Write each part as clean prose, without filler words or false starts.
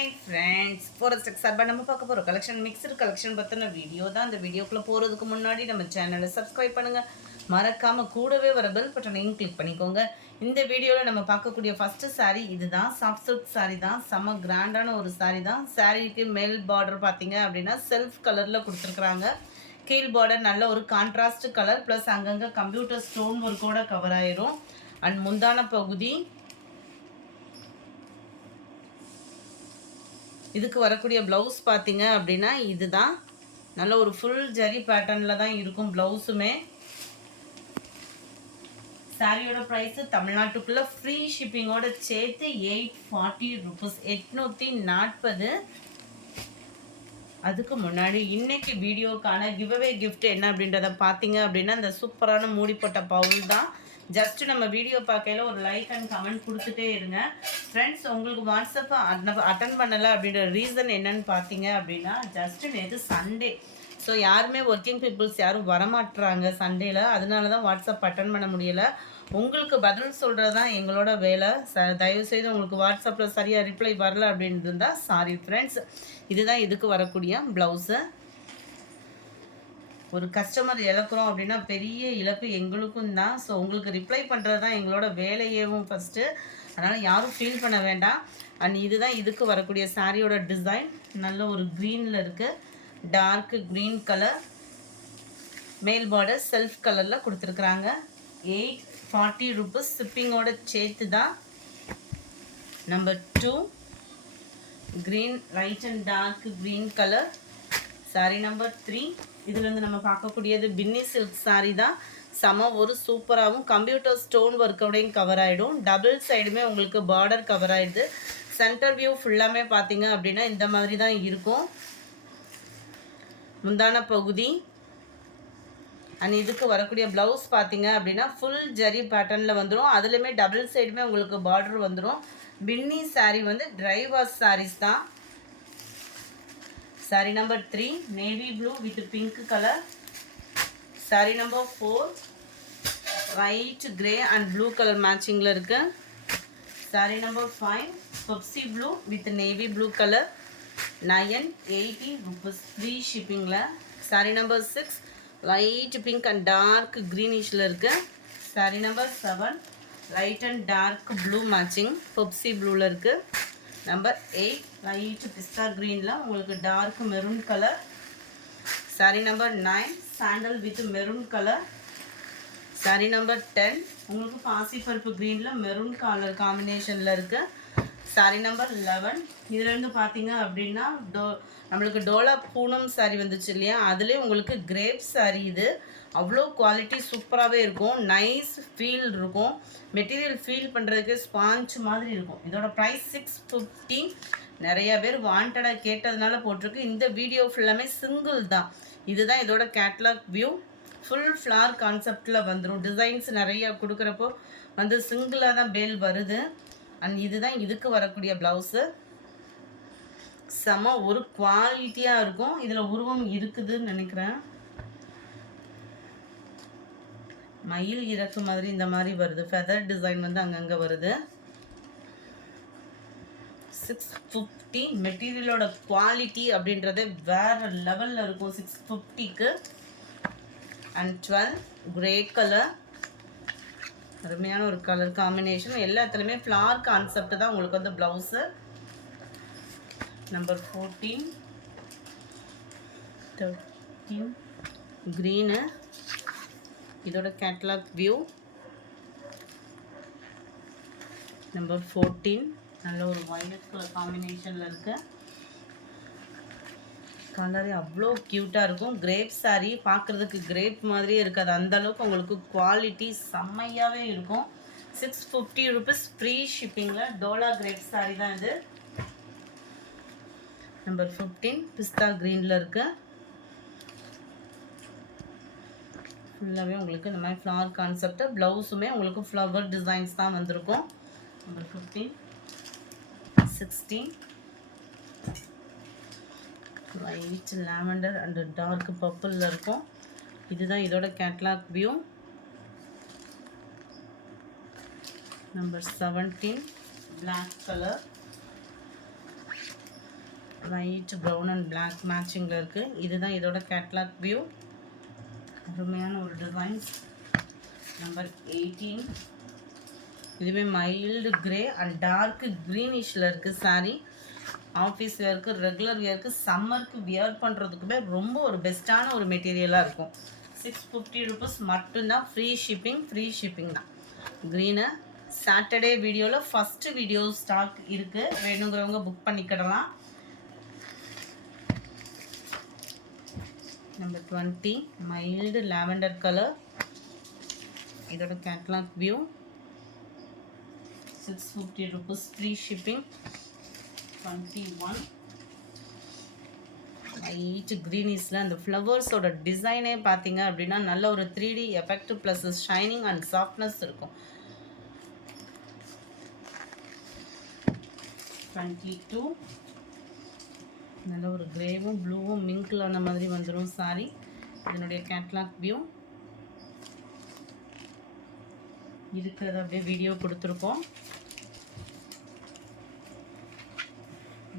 Hi friends, forest சார்பாக நம்ம பார்க்க போகிறோம் கலெக்ஷன் மிக்சர் கலெக்ஷன் பற்றின வீடியோ தான். இந்த வீடியோக்குள்ளே போகிறதுக்கு முன்னாடி நம்ம சேனலை சப்ஸ்கிரைப் பண்ணுங்கள், மறக்காமல் கூடவே வர பெல் பட்டனையும் கிளிக் பண்ணிக்கோங்க. இந்த வீடியோவில் நம்ம பார்க்கக்கூடிய ஃபஸ்ட்டு சாரீ இதுதான். சாஃப்ட் சில்க் சாரீ தான், செம்ம கிராண்டான ஒரு சாரீ தான். சாரீக்கு மேல் பார்டர் பார்த்தீங்க அப்படின்னா செல்ஃப் கலரில் கொடுத்துருக்குறாங்க. கீழ் பார்டர் நல்ல ஒரு கான்ட்ராஸ்ட் கலர் ப்ளஸ் அங்கங்கே கம்ப்யூட்டர் ஸ்டோன் ஒர்க்கோட கவர் ஆயிரும். அண்ட் முந்தான பகுதி இதுக்கு வரக்கூடிய ப்ளவுஸ் பார்த்தீங்க அப்படின்னா இதுதான். நல்ல ஒரு ஃபுல் ஜரி பேட்டர்னில் தான் இருக்கும் ப்ளவுஸுமே. சாரியோட ப்ரைஸு தமிழ்நாட்டுக்குள்ளே ஃப்ரீ ஷிப்பிங்கோட சேர்த்து 840 ருபீஸ், 840. அதுக்கு முன்னாடி இன்னைக்கு வீடியோக்கான கிவ்அவே கிஃப்ட் என்ன அப்படின்றத பார்த்தீங்க அப்படின்னா இந்த சூப்பரான மூடிப்பட்ட பவுல் தான். ஜஸ்ட்டு நம்ம வீடியோ பார்க்கையில் ஒரு லைக் அண்ட் கமெண்ட் கொடுத்துட்டே இருங்க ஃப்ரெண்ட்ஸ். உங்களுக்கு வாட்ஸ்அப்பை அட்டன் பண்ணலை அப்படின்ற ரீசன் என்னன்னு பார்த்தீங்க அப்படின்னா ஜஸ்ட்டு நேற்று சண்டே, ஸோ யாருமே ஒர்க்கிங் பீப்புள்ஸ் யாரும் வரமாட்டுறாங்க சண்டேல, அதனால தான் வாட்ஸ்அப் அட்டன் பண்ண முடியலை. உங்களுக்கு பதில் சொல்கிறது தான் எங்களோட வேலை. தயவுசெய்து உங்களுக்கு வாட்ஸ்அப்பில் சரியாக ரிப்ளை வரல அப்படின்னு இருந்தால் சாரி ஃப்ரெண்ட்ஸ். இதுதான் இதுக்கு வரக்கூடிய ப்ளவுஸு. ஒரு கஸ்டமர் இழக்கிறோம் அப்படின்னா பெரிய இழப்பு எங்களுக்கும் தான். ஸோ உங்களுக்கு ரிப்ளை பண்ணுறது தான் எங்களோட வேலையேவும் ஃபஸ்ட்டு, அதனால் யாரும் ஃபீல் பண்ண வேண்டாம். அண்ட் இதுதான் இதுக்கு வரக்கூடிய சாரியோட டிசைன். நல்ல ஒரு க்ரீனில் இருக்குது, டார்க் க்ரீன் கலர். மேல் பார்டர் செல்ஃப் கலரில் கொடுத்துருக்குறாங்க. 840 ருபீஸ் ஷிப்பிங்கோட சேர்த்து தான். Number 2 green, light and dark green colour. Sorry number 3. இதுலேருந்து நம்ம பார்க்கக்கூடியது பின்னி சில்க் சாரீ தான். செம ஒரு சூப்பராகவும் கம்ப்யூட்டர் ஸ்டோன் ஒர்க்கோடையும் கவர் ஆகிடும். டபுள் சைடுமே உங்களுக்கு பார்டர் கவர் ஆகிடுது. சென்டர் வியூ ஃபுல்லாமே பார்த்தீங்க அப்படின்னா இந்த மாதிரி தான் இருக்கும் முந்தான பகுதி. அண்ட் இதுக்கு வரக்கூடிய ப்ளவுஸ் பார்த்தீங்க அப்படின்னா ஃபுல் ஜரி பேட்டர்னில் வந்துடும். அதுலேயுமே டபுள் சைடுமே உங்களுக்கு பார்டர் வந்துடும். பின்னி சாரீ வந்து ட்ரை வாஷ் சாரீஸ் தான். Sari number 3 navy blue with pink colour. Sari number 4 white grey and blue colour மேட்சிங்கில் இருக்கு. Sari number 5 Pepsi blue with navy blue colour. 980 rupees free ஷிப்பிங்கில். Sari number 6 light pink and dark க்ரீனிஷில் இருக்கு. Sari number 7 light and dark blue matching Pepsi ப்ளூவில் இருக்குது. Number 8 light பிஸ்தா க்ரீனில் உங்களுக்கு dark maroon colour. Sari number 9 sandal with maroon colour. Sari number 10 உங்களுக்கு பாசிப்பருப்பு க்ரீனில் மெரூன் கலர் காம்பினேஷனில் இருக்குது. சாரீ நம்பர் 11 இதுலேருந்து பார்த்தீங்க அப்படின்னா நம்மளுக்கு டோலா பூனம் சாரீ வந்துச்சு இல்லையா, அதுலேயே உங்களுக்கு கிரேப் சாரீ. இது அவ்வளோ குவாலிட்டி சூப்பராகவே இருக்கும், நைஸ் ஃபீல் இருக்கும். மெட்டீரியல் ஃபீல் பண்ணுறதுக்கு ஸ்பாஞ்ச் மாதிரி இருக்கும். இதோட ப்ரைஸ் 650. நிறைய பேர் வாண்டடாக கேட்டதுனால போட்டிருக்கு. இந்த வீடியோ ஃபுல்லாமே சிங்கிள் தான். இதுதான் இதோட கேட்லாக் வியூ. ஃபுல் ஃப்ளார் கான்செப்டில் வந்துடும். டிசைன்ஸ் நிறையா கொடுக்குறப்போ வந்து சிங்கிளாக தான் பேல் வருது. அண்ட் இதுதான் இதுக்கு வரக்கூடிய ப்ளவுஸு. செம ஒரு குவாலிட்டியாக இருக்கும். இதில் உருவம் இருக்குதுன்னு நினைக்கிறேன். மயில் இறக்கு மாதிரி இந்த மாதிரி வருது. ஃபெதர் டிசைன் வந்து அங்கங்கே வருது. 650. மெட்டீரியலோட குவாலிட்டி அப்படின்றதே வேறு லெவலில் இருக்கும் 650க்கு. அண்ட் 12 கிரே கலர், அருமையான ஒரு கலர் காம்பினேஷன். எல்லாத்துலேயுமே ஃப்ளார் கான்செப்ட் தான் உங்களுக்கு வந்து ப்ளவுஸு. Number 14 13 green. இதோட கேட்லாக் வியூ. நம்பர் 14 நல்ல ஒரு வயலட் கலர் காம்பினேஷனில் இருக்கு. கலரே அவ்வளோ க்யூட்டாக இருக்கும். கிரேப் சாரீ பார்க்குறதுக்கு கிரேப் மாதிரியே இருக்காது, அந்தளவுக்கு உங்களுக்கு குவாலிட்டி செம்மையாகவே இருக்கும். 650 ருபீஸ் ஃப்ரீ ஷிப்பிங்கில் டோலா கிரேப் சாரீ தான் இது. நம்பர் 15 பிஸ்தா க்ரீனில் இருக்கு. ஃபுல்லாகவே உங்களுக்கு இந்த மாதிரி ஃப்ளவர் கான்செப்ட். ப்ளவுஸுமே உங்களுக்கு ஃப்ளவர் டிசைன்ஸ் தான் வந்திருக்கும். Number 15 16 light lavender and dark பர்பிளில் இருக்கும். இதுதான் இதோட catalogue view. Number 17 black color. Light brown and black மேட்சிங்கில் இருக்குது. இதுதான் இதோட கேட்லாக் வியூ. அருமையான ஒரு டிசைன்ஸ். நம்பர் 18. இதுவே மைல்டு கிரே அண்ட் டார்க் க்ரீனிஷில் இருக்குது சாரீ. ஆஃபீஸ் வேருக்கு, ரெகுலர் வேருக்கு, சம்மருக்கு வியர் பண்ணுறதுக்குமே ரொம்ப ஒரு பெஸ்ட்டான ஒரு மெட்டீரியலாக இருக்கும். 650 rupees மட்டும்தான். ஃப்ரீ ஷிப்பிங் தான். க்ரீனு சாட்டர்டே வீடியோவில் ஃபஸ்ட்டு வீடியோ ஸ்டாக் இருக்குது. வேணுங்கிறவங்க புக் பண்ணிக்கிடலாம். Number 20 mild lavender colour. இதோட catalogue view. 650 rupees free shipping. 21 light க்ரீனிஸில் அந்த ஃப்ளவர்ஸோட டிசைனே பார்த்தீங்க அப்படின்னா நல்ல ஒரு 3D effect plus shining and softness இருக்கும். 22 நல்ல ஒரு கிரேவும் ப்ளூவும் மிங்கில் அந்த மாதிரி வந்துடும் சாரி. இதனுடைய கேட்லாக் வியூ இருக்கிறத அப்படியே வீடியோ கொடுத்துருக்கோம்.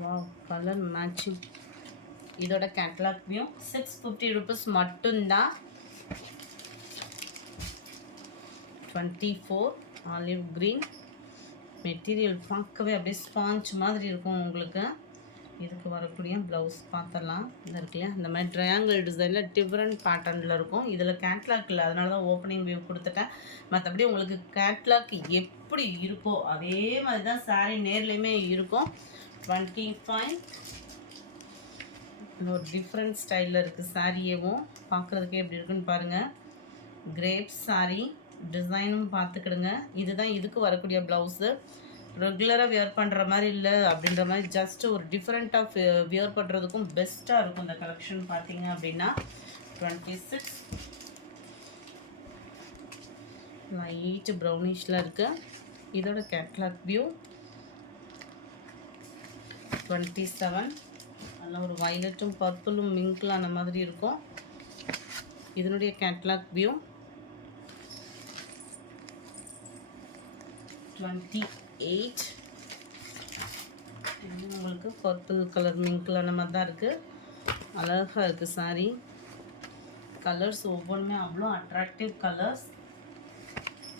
Wow, colour matching. இதோட கேட்லாக் வியூ. 650 rupees மட்டும்தான். 24 ஆலிவ் க்ரீன். மெட்டீரியல் பார்க்கவே அப்படியே ஸ்பாஞ்ச் மாதிரி இருக்கும் உங்களுக்கு. இதுக்கு வரக்கூடிய ப்ளவுஸ் பார்த்துடலாம். இது இருக்கு இல்லையா, இந்த மாதிரி ட்ரையாங்கிள் டிசைனில் டிஃப்ரெண்ட் பேட்டர்னில் இருக்கும். இதில் கேட்லாக் இல்லை, அதனால தான் ஓப்பனிங் வியூ கொடுத்துட்டேன். மற்றபடி உங்களுக்கு கேட்லாக் எப்படி இருக்கோ அதே மாதிரி தான் சாரீ நேர்லேயுமே இருக்கும். 25 ஒரு டிஃப்ரெண்ட் ஸ்டைலில் இருக்குது சாரியேவும். பார்க்குறதுக்கே எப்படி இருக்குன்னு பாருங்கள். கிரேப் சாரீ டிசைனும் பார்த்துக்கிடுங்க. இதுதான் இதுக்கு வரக்கூடிய ப்ளவுஸு. ரெகுலராக வியர் பண்ணுற மாதிரி இல்லை அப்படின்ற மாதிரி ஜஸ்ட்டு ஒரு டிஃப்ரெண்ட்டாக வியர் பண்ணுறதுக்கும் பெஸ்ட்டாக இருக்கும் இந்த கலெக்ஷன் பார்த்தீங்க அப்படின்னா. 26 லைட் ப்ரௌனிஷில் இருக்குது. இதோட கேட்லாக் வியூ. 27 நல்ல ஒரு வயலட்டும் பர்பிளும் மிங்கில் அந்த மாதிரி இருக்கும். இதனுடைய கேட்லாக் வியூ. 28 உங்களுக்கு பர்பிள் கலர் மிங்கில் அந்த மாதிரி தான் இருக்குது. அழகாக இருக்குது சாரீ. கலர்ஸ் ஒவ்வொன்றுமே அவ்வளோ attractive colours.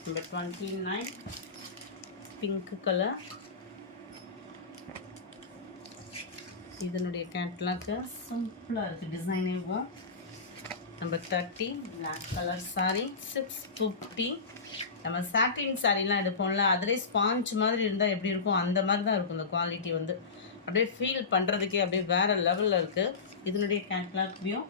Number 29 pink colour. இதனுடைய கேட்லாக்கு சிம்பிளாக இருக்குது டிசைனேவும். Number 30 black colour sari. 650. நம்ம சாட்டின் சாரீலாம் எடுப்போம்ல, அதிலே ஸ்பாஞ்ச் மாதிரி இருந்தால் எப்படி இருக்கும் அந்த மாதிரி தான் இருக்கும். இந்த குவாலிட்டி வந்து அப்படியே ஃபீல் பண்ணுறதுக்கே அப்படியே வேறு லெவலில் இருக்குது. இதனுடைய கேட்லாக் வியூ.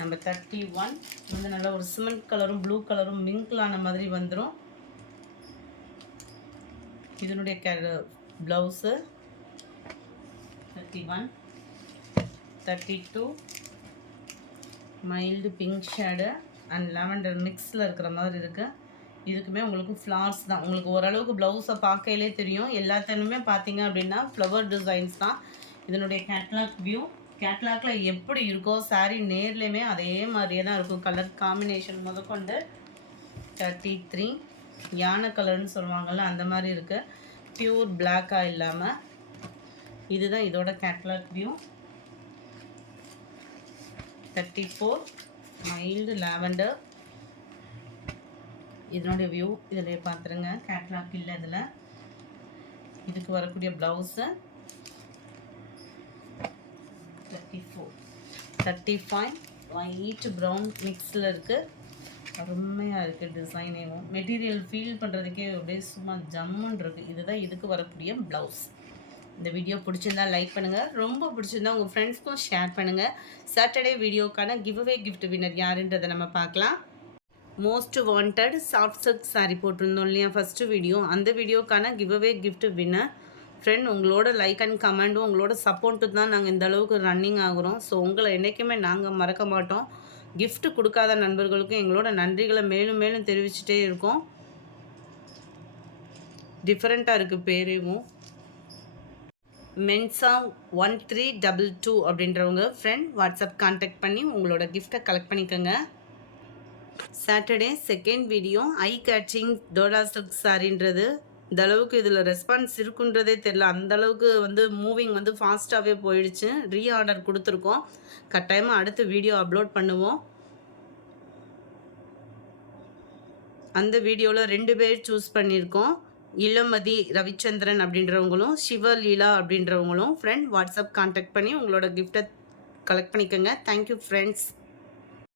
நம்பர் 31 வந்து நல்ல ஒரு சிமெண்ட் கலரும் ப்ளூ கலரும் மிங்கிளான மாதிரி வந்துடும். இதனுடைய blouse. 31 32 mild pink shade and lavender மிக்ஸில் இருக்கிற மாதிரி இருக்குது. இதுக்குமே உங்களுக்கு ஃப்ளார்ஸ் தான். உங்களுக்கு ஓரளவுக்கு ப்ளவுஸை பார்க்கையிலே தெரியும். எல்லாத்தையுமே பார்த்தீங்க அப்படின்னா ஃப்ளவர் டிசைன்ஸ் தான். இதனுடைய கேட்லாக் வியூ. கேட்லாகில் எப்படி இருக்கோ சாரீ நேர்லேயுமே அதே மாதிரியே தான் இருக்கும். கலர் காம்பினேஷன் முதற்கொண்டு. 33 யானை கலர்னு சொல்லுவாங்கள்ல அந்த மாதிரி இருக்குது. பியூர் பிளாக்காக இல்லாமல். இதுதான் இதோட கேட்லாக் வியூ. 34 mild lavender. இதனுடைய வியூ இதில் பார்த்துருங்க. கேட்லாக் இல்லை இதில். இதுக்கு வரக்கூடிய ப்ளவுஸு. 34 35 ஒயிட் ப்ரௌன் மிக்ஸில் இருக்குது. அருமையாக இருக்குது டிசைனேவும். மெட்டீரியல் ஃபீல் பண்ணுறதுக்கே அப்படியே சும்மா ஜம்முன்னு இருக்குது. இதுதான் இதுக்கு வரக்கூடிய ப்ளவுஸ். இந்த வீடியோ பிடிச்சிருந்தா லைக் பண்ணுங்கள். ரொம்ப பிடிச்சிருந்தா உங்கள் ஃப்ரெண்ட்ஸ்க்கும் ஷேர் பண்ணுங்கள். சாட்டர்டே வீடியோக்கான கிவ்அவே கிஃப்ட் வின்னர் யாருன்றதை நம்ம பார்க்கலாம். Most wanted soft silk sari போட்டிருந்தோம் இல்லையா ஃபஸ்ட்டு வீடியோ, அந்த வீடியோக்கான கிவ்அவே கிஃப்ட் வின்னர் ஃப்ரெண்ட். உங்களோட லைக் அண்ட் கமெண்ட்டும் உங்களோட சப்போர்ட்டும் தான் நாங்கள் இந்த அளவுக்கு ரன்னிங் ஆகுறோம். ஸோ உங்களை என்றைக்குமே நாங்கள் மறக்க மாட்டோம். கிஃப்ட் கொடுக்காத நண்பர்களுக்கும் எங்களோட நன்றிகளை மேலும் மேலும் தெரிவிச்சுட்டே இருக்கோம். டிஃப்ரெண்ட்டாக இருக்குது பேரேவும். மென்சா 1322 அப்படின்றவங்க ஃப்ரெண்ட் வாட்ஸ்அப் கான்டாக்ட் பண்ணி உங்களோட கிஃப்ட்டை கலெக்ட் பண்ணிக்கோங்க. Saturday second video eye catching dola silk சாரின்றது இந்த அளவுக்கு இதில் ரெஸ்பான்ஸ் இருக்குன்றதே தெரில. அந்த அளவுக்கு வந்து மூவிங் வந்து ஃபாஸ்ட்டாகவே போயிடுச்சு. ரீஆர்டர் கொடுத்துருக்கோம். கட்டாயமாக அடுத்து வீடியோ அப்லோட் பண்ணுவோம். அந்த வீடியோவில் 2 பேர் சூஸ் பண்ணியிருக்கோம். இளமதி ரவிச்சந்திரன் அப்படின்றவங்களும், சிவலீலா அப்படின்றவங்களும். ஃப்ரெண்ட் வாட்ஸ்அப் கான்டாக்ட் பண்ணி உங்களோட கிஃப்ட்டை கலெக்ட் பண்ணிக்கோங்க. Thank you friends.